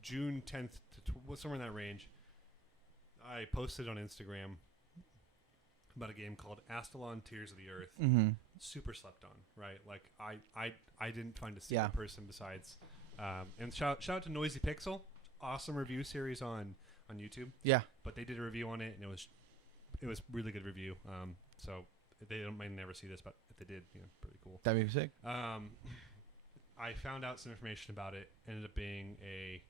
June 10th to somewhere in that range. I posted on Instagram about a game called Astalon Tears of the Earth. Mm-hmm. Super slept on, right? Like I didn't find a single person besides. And shout out to Noisy Pixel, awesome review series on YouTube. Yeah, but they did a review on it, and it was really good review. So they might never see this, but if they did, pretty cool. that'd be sick. I found out some information about it. Ended up being a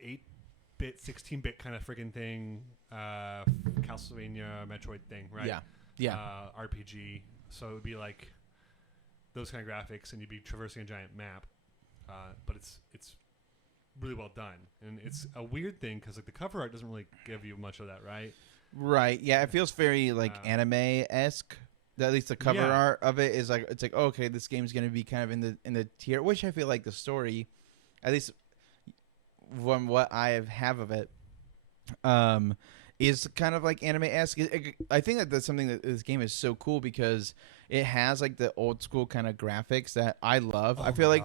8-bit, 16-bit kind of friggin' thing, Castlevania, Metroid thing, right? Yeah. RPG. So it would be like those kind of graphics, and you'd be traversing a giant map. But it's really well done, and it's a weird thing because like the cover art doesn't really give you much of that, right? Right. Yeah, it feels very like anime-esque. At least the cover art of it is like, it's like, okay, this game's gonna be kind of in the tier, which I feel like the story, at least from what I have of it, is kind of like anime-esque. I think that's something that this game is so cool because it has like the old school kind of graphics that I love. I feel like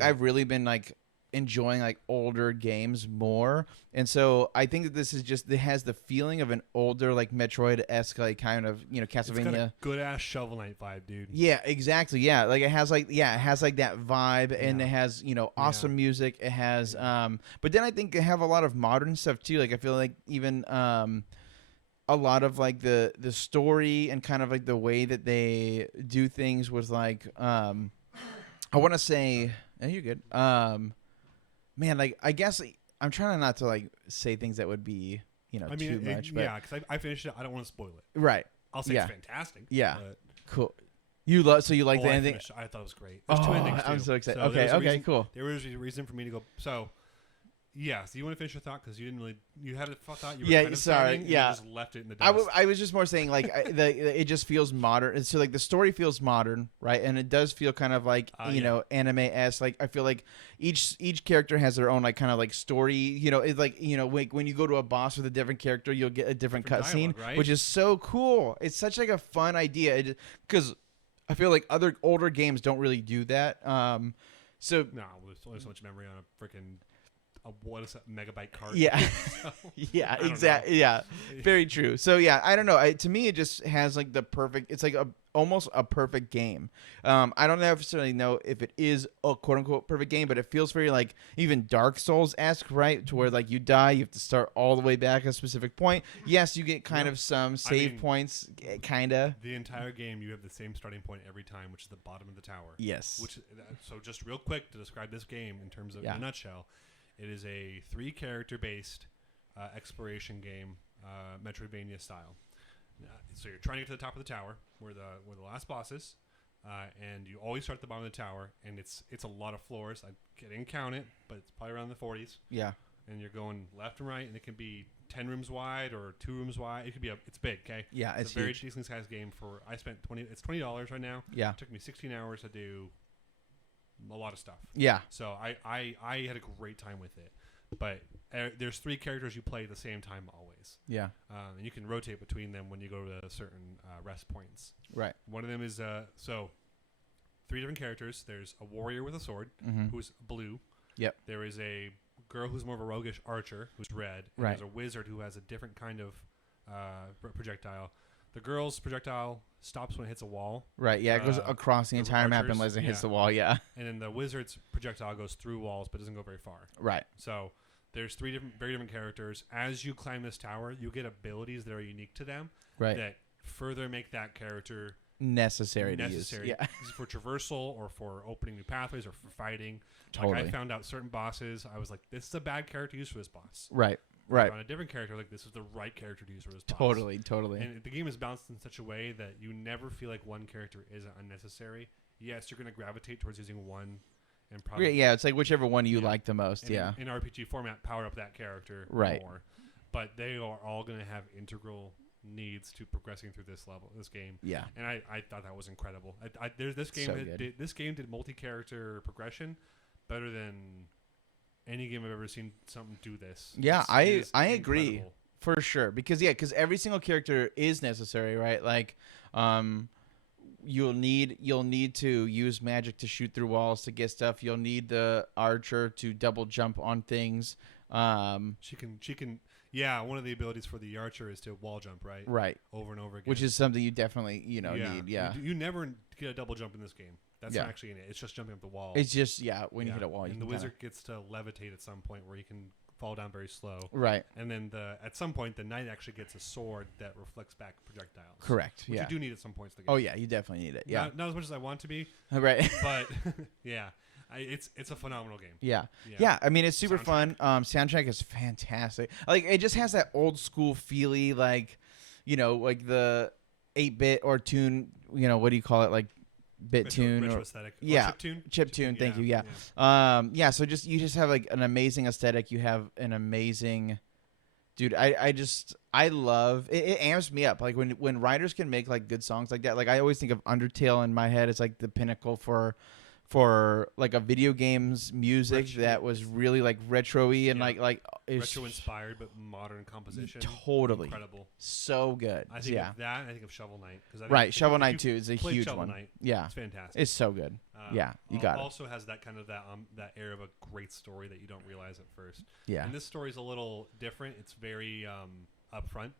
I've really been like enjoying like older games more, and so I think that this is just, it has the feeling of an older like Metroid-esque like kind of Castlevania. It's got a good ass Shovel Knight vibe, dude. Yeah, exactly. Yeah, like it has like that vibe, and it has awesome music. It has but then I think they have a lot of modern stuff too. Like I feel like even a lot of like the story and kind of like the way that they do things with like I want to say, you're good. Man, like I guess I'm trying not to like say things that would be too much. But because I finished it. I don't want to spoil it. Right. I'll say it's fantastic. Yeah. But cool. You like the ending? I thought it was great. There's 2 endings too. I'm so excited. So okay, cool. There was a reason for me to go. So yeah. So you want to finish your thought because you didn't really. You had a thought. You were kind of sorry. And yeah. you just left it in the dust. I was just more saying like it just feels modern. So like the story feels modern, right? And it does feel kind of like anime-esque. Like I feel like each character has their own like kind of like story. It's like when you go to a boss with a different character, you'll get a different cutscene, right? which is so cool. It's such like a fun idea because I feel like other older games don't really do that. So no, there's only so much memory on a freaking. What is that megabyte card? Yeah, yeah, exactly. Yeah, very true. So yeah, I don't know. To me, it just has like the perfect. It's like almost a perfect game. I don't necessarily know if it is a quote unquote perfect game, but it feels very like even Dark Souls-esque, right? To where like you die, you have to start all the way back at a specific point. Yes, you get kind of some save points, kinda. The entire game, you have the same starting point every time, which is the bottom of the tower. Yes. So just real quick to describe this game in terms of in a nutshell. It is a 3-character-based exploration game, Metroidvania style. So you're trying to get to the top of the tower, where the last boss is, and you always start at the bottom of the tower. And it's a lot of floors. I didn't count it, but it's probably around the 40s. Yeah. And you're going left and right, and it can be 10 rooms wide or 2 rooms wide. It could be it's big, okay? Yeah, it's a very huge. decent sized game. I spent it's $20 right now. Yeah. It took me 16 hours to do a lot of stuff. Yeah. So I had a great time with it. But there's 3 characters you play at the same time always. Yeah. And you can rotate between them when you go to certain rest points. Right. One of them is 3 different characters. There's a warrior with a sword who's blue. Yep. There is a girl who's more of a roguish archer who's red. And there's a wizard who has a different kind of projectile. The girl's projectile stops when it hits a wall. Right, yeah, it goes across the entire map unless it hits the wall, yeah. And then the wizard's projectile goes through walls but doesn't go very far. Right. So there's 3 very different characters. As you climb this tower, you get abilities that are unique to them that further make that character necessary to use. Yeah. For traversal or for opening new pathways or for fighting. Totally. Like I found out certain bosses, I was like, this is a bad character to use for this boss. Right. On a different character, like this is the right character to use for this boss. Totally. And the game is balanced in such a way that you never feel like one character is unnecessary. Yes, you're going to gravitate towards using one, and probably it's like whichever one you like the most. And in RPG format, power up that character more. But they are all going to have integral needs to progressing through this game. Yeah, and I thought that was incredible. This game did multi-character progression better than any game I've ever seen something do this. Yeah, I agree for sure because every single character is necessary, right? Like you'll need to use magic to shoot through walls to get stuff. You'll need the archer to double jump on things. She can. Yeah, one of the abilities for the archer is to wall jump, right? Right. Over and over again. Which is something you definitely need. Yeah. You never get a double jump in this game. That's not actually in it. It's just jumping up the wall. It's just when you hit a wall. And the wizard gets to levitate at some point where he can fall down very slow. Right. And then at some point the knight actually gets a sword that reflects back projectiles. Correct. Which you do need at some points. Oh yeah, you definitely need it. Yeah. Not as much as I want to be. Right. But yeah. It's a phenomenal game. Yeah. I mean, it's super fun. Soundtrack is fantastic. Like, it just has that old school feely, like, like the 8-bit or tune. What do you call it? Like bit tune retro or aesthetic. Yeah, chip tune. Thank you. Yeah. So you just have like an amazing aesthetic. You have an amazing. Dude, I love it. It amps me up. Like when writers can make like good songs like that. Like I always think of Undertale in my head. It's like the pinnacle for like a video game's music that was really like retro-y and like retro inspired but modern composition. Totally incredible, so good. I think of that. And I think of Shovel Knight right. Shovel Knight 2 is a huge Shovel one. Knight, yeah, it's fantastic. It's so good. You got it. Also has that kind of that air of a great story that you don't realize at first. Yeah, and this story is a little different. It's very upfront.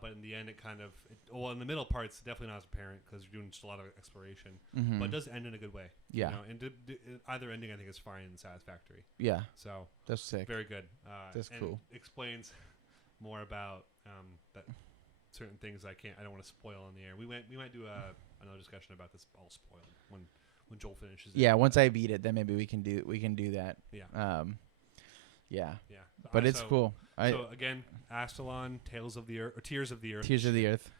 But in the end, it kind of in the middle part, it's definitely not as apparent because you're doing just a lot of exploration. Mm-hmm. But it does end in a good way. Yeah, and either ending I think is fine and satisfactory. Yeah, so that's sick. Very good. That's cool. Explains more about that certain things I don't want to spoil on the air. We might do another discussion about this all spoiled when Joel finishes. Yeah, once I beat it, then maybe we can do that. Yeah. Yeah. But it's cool. So again, Astalon, Tears of the Earth. Tears of the Earth.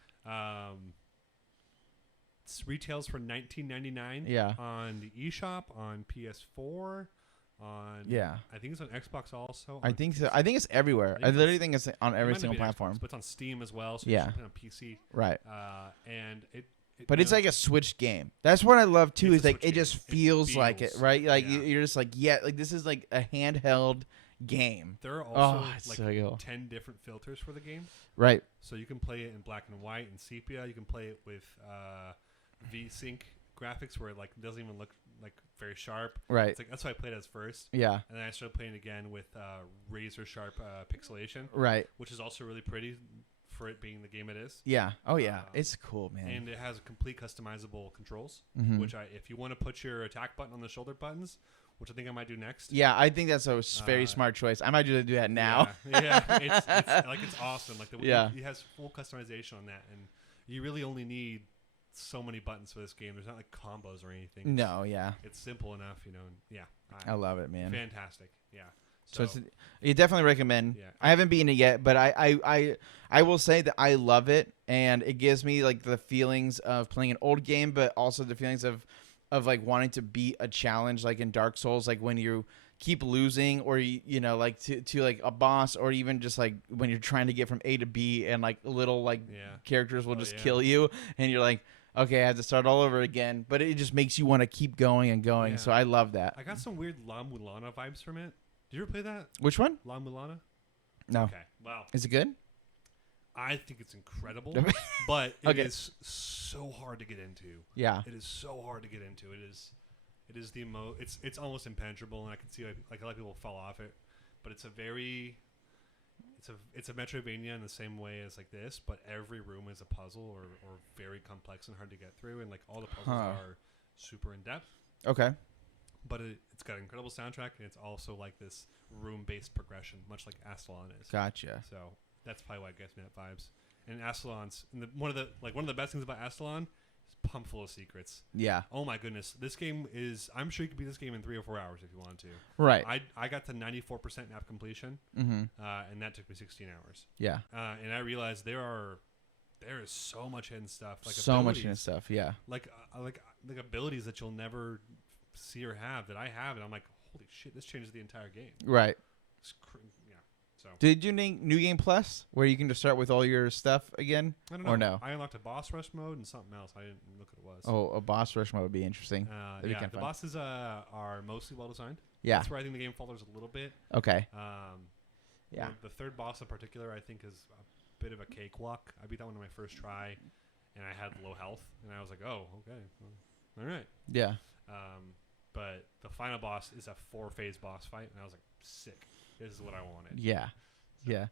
Retails for $19.99. Yeah. On the eShop, on PS4, on I think it's on Xbox also. I think so. I think it's everywhere. I literally think it's on every single platform. Xbox, but it's on Steam as well. So you can play on PC. Right. And but it's like a Switch game. That's what I love too. Is like it just feels like it, right? Like you're just like like this is like a handheld game. There are also so cool. 10 different filters for the game. Right. So you can play it in black and white and sepia. You can play it with V-Sync graphics where it like doesn't even look like very sharp. Right. It's like that's why I played as first. Yeah. And then I started playing again with razor sharp pixelation. Right. Which is also really pretty for it being the game it is. Yeah. Oh yeah. It's cool, man. And it has complete customizable controls, which if you want to put your attack button on the shoulder buttons, which I think I might do next. Yeah, I think that's a very smart choice. I might do that now. Yeah, it's awesome. Like it has full customization on that, and you really only need so many buttons for this game. There's not like combos or anything. It's simple enough, And I love it, man. Fantastic. Yeah. So you definitely recommend. Yeah. I haven't beaten it yet, but I will say that I love it, and it gives me like the feelings of playing an old game, but also the feelings of like wanting to beat a challenge, like in Dark Souls, like when you keep losing, or like to like a boss, or even just like when you're trying to get from A to B, and like little like characters will just kill you, and you're like, okay, I have to start all over again. But it just makes you want to keep going and going. Yeah. So I love that. I got some weird La Mulana vibes from it. Did you ever play that? Which one? La Mulana? No. Okay. Wow. Is it good? I think it's incredible, but it is so hard to get into. Yeah. It is so hard to get into. It is the it's almost impenetrable, and I can see like a lot of people fall off it, but it's a Metroidvania in the same way as like this, but every room is a puzzle or very complex and hard to get through, and like all the puzzles are super in depth. Okay. But it's got an incredible soundtrack, and it's also like this room-based progression, much like Astalon is. Gotcha. So that's probably why it gets me that vibes. And Astalon's one of the best things about Astalon is pumped full of secrets. Yeah. Oh my goodness, this game is. I'm sure you could beat this game in 3 or 4 hours if you want to. Right. I got to 94% map completion, and that took me 16 hours. Yeah. And I realized there is so much hidden stuff. Like so much hidden stuff. Yeah. Like abilities that you'll never see or have that I have, and I'm like, holy shit, this changes the entire game. Right. So. Did you New Game Plus, where you can just start with all your stuff again? I don't know. Or no? I unlocked a boss rush mode and something else. I didn't look what it was. Oh, a boss rush mode would be interesting. The bosses are mostly well designed. Yeah. That's where I think the game falters a little bit. Okay. The third boss in particular, I think, is a bit of a cakewalk. I beat that one on my first try, and I had low health, and I was like, oh, okay, well, all right. Yeah. But the final boss is a 4-phase boss fight, and I was like, sick. This is what I wanted. Yeah. So, yeah.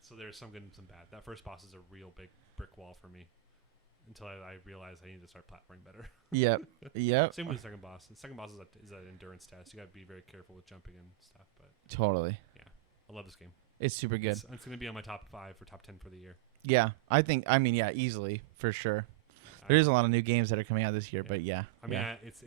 So there's some good and some bad. That first boss is a real big brick wall for me until I realized I need to start platforming better. Yep. Yep. Same with the second boss. The second boss is an endurance test. You got to be very careful with jumping and stuff. But totally. Yeah. I love this game. It's super good. It's going to be on my top 5 or top 10 for the year. Yeah. I mean, yeah, easily, for sure. There's a lot of new games that are coming out this year, but yeah. I mean, it's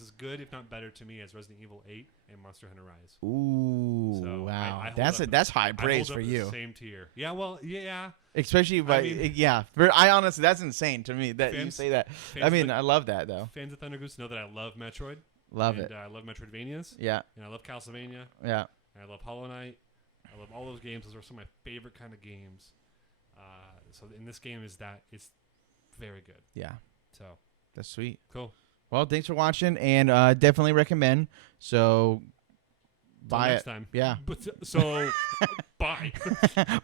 as good, if not better, to me as Resident Evil 8 and Monster Hunter Rise. Ooh, so wow, I that's high praise for you. Same tier. Yeah, well, yeah. Especially, I honestly, that's insane to me that you say that. I mean, I love that though. Fans of Thunder Goose know that I love Metroid. Love it. I love Metroidvanias. Yeah. And I love Castlevania. Yeah. And I love Hollow Knight. I love all those games. Those are some of my favorite kind of games. So in this game it's very good. Yeah. So that's sweet. Cool. Well, thanks for watching, and definitely recommend. So buy next it. Time. Yeah. So buy.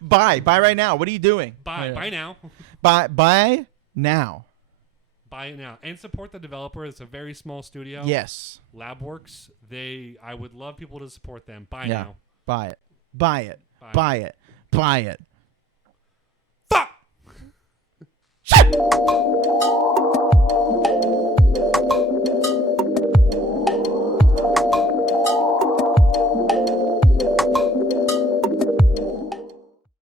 Buy right now. What are you doing? Buy now. Buy now. Buy it now and support the developer. It's a very small studio. Yes. Labworks. I would love people to support them. Buy now. Buy it. Buy it. Buy it. Buy it. Fuck. Shit.